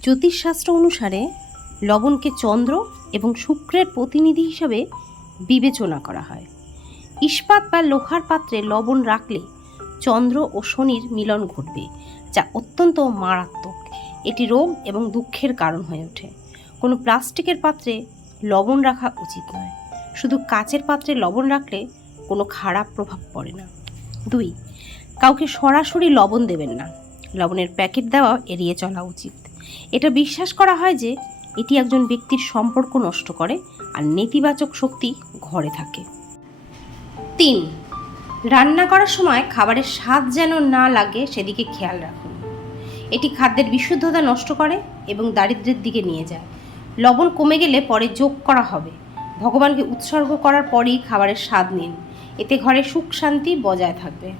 জ্যোতিষশাস্ত্র অনুসারে লবণকে চন্দ্র এবং শুক্রের প্রতিনিধি হিসাবে বিবেচনা করা হয়। ইস্পাত বা লোহার পাত্রে লবণ রাখলে চন্দ্র ও শনির মিলন ঘটবে, যা অত্যন্ত মারাত্মক। এটি রোগ এবং দুঃখের কারণ হয়ে ওঠে। কোনো প্লাস্টিকের পাত্রে লবণ রাখা উচিত নয়। শুধু কাচের পাত্রে লবণ রাখলে কোনো খারাপ প্রভাব পড়ে না। দুই, কাউকে সরাসরি লবণ দেবেন না। লবণের প্যাকেট দেওয়া এড়িয়ে চলা উচিত। এটা বিশ্বাস করা হয় যে এটি একজন ব্যক্তির সম্পর্ক নষ্ট করে আর নেতিবাচক শক্তি ঘরে থাকে। তিন, রান্না করার সময় খাবারের স্বাদ যেন না লাগে সেদিকে খেয়াল রাখুন। এটি খাদ্যের বিশুদ্ধতা নষ্ট করে এবং দারিদ্র্যের দিকে নিয়ে যায়। লবণ কমে গেলে পরে যোগ করা হবে। ভগবানকে উৎসর্গ করার পরেই খাবারের স্বাদ নিন। এতে ঘরে সুখ শান্তি বজায় থাকবে।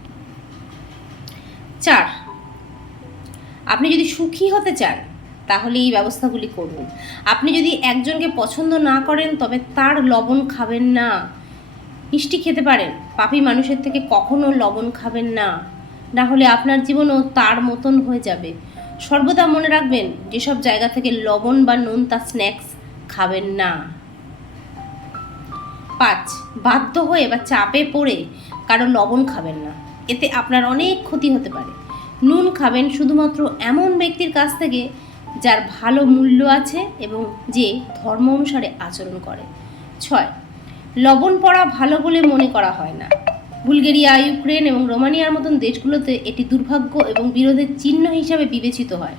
চার, আপনি যদি সুখী হতে চান তাহলে এই ব্যবস্থাগুলি করুন। আপনি যদি একজনকে পছন্দ না করেন, তবে তার লবণ খাবেন না। মিষ্টি খেতে পারেন, পাপি মানুষের থেকে কখনো লবণ খাবেন না। না হলে আপনার জীবনও তার মতন হয়ে যাবে। সর্বদা মনে রাখবেন, যেসব জায়গা থেকে লবণ বা নুন নোনতা স্ন্যাক্স খাবেন না। পাঁচ, বাধ্য হয়ে বা চাপে পড়ে কারও লবণ খাবেন না। এতে আপনার অনেক ক্ষতি হতে পারে। নুন খাবেন শুধুমাত্র এমন ব্যক্তির কাছ থেকে যার ভালো মূল্য আছে এবং যে ধর্ম অনুসারে আচরণ করে। ছয়, লবণ পড়া ভালো বলে মনে করা হয় না। বুলগেরিয়া, ইউক্রেন এবং রোমানিয়ার মতন দেশগুলোতে এটি দুর্ভাগ্য এবং বিরোধের চিহ্ন হিসাবে বিবেচিত হয়।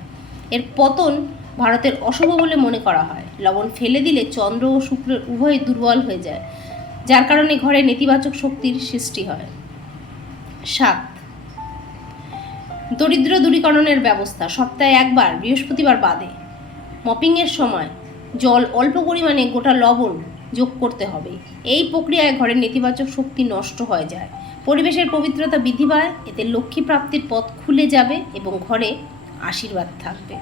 এর পতন ভারতের অশুভ বলে মনে করা হয়। লবণ ফেলে দিলে চন্দ্র ও শুক্রের উভয় দুর্বল হয়ে যায়, যার কারণে ঘরে নেতিবাচক শক্তির সৃষ্টি হয়। সাত দরিদ্র দূরীকরণের ব্যবস্থা সপ্তাহে একবার, বৃহস্পতিবার বাদে। মপিংয়ের সময় জল অল্প পরিমাণে গোটা লবণ যোগ করতে হবে। এই প্রক্রিয়ায় ঘরের নেতিবাচক শক্তি নষ্ট হয়ে যায়। পরিবেশের পবিত্রতা বৃদ্ধি পায়, এতে লক্ষ্মী প্রাপ্তির পথ খুলে যাবে এবং ঘরে আশীর্বাদ থাকবে।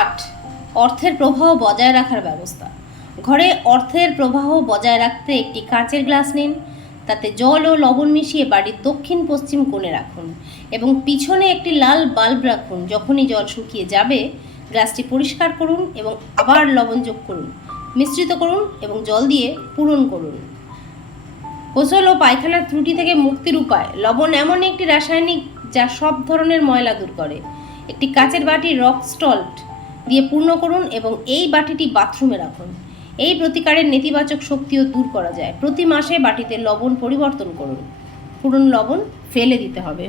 আট, অর্থের প্রবাহ বজায় রাখার ব্যবস্থা। ঘরে অর্থের প্রবাহ বজায় রাখতে একটি কাঁচের গ্লাস নিন। তাতে জল ও লবণ মিশিয়ে বাড়ির দক্ষিণ পশ্চিম কোণে রাখুন এবং পিছনে একটি লাল বাল্ব রাখুন যখনই জল শুকিয়ে যাবে। গ্লাসটি পরিষ্কার করুন এবং আবার লবণ যোগ করুন, মিশ্রিত করুন এবং জল দিয়ে পূরণ করুন। গোসল ও পায়খানার ত্রুটি থেকে মুক্তির উপায়, লবণ এমন একটি রাসায়নিক যা সব ধরনের ময়লা দূর করে। একটি কাচের বাটি রক স্টল্ট দিয়ে পূর্ণ করুন এবং এই বাটিটি বাথরুমে রাখুন। এই প্রতিকারের নেতিবাচক শক্তিও দূর করা যায়। প্রতি মাসে বাটিতে লবণ পরিবর্তন করুন। পুরনো লবণ ফেলে দিতে হবে।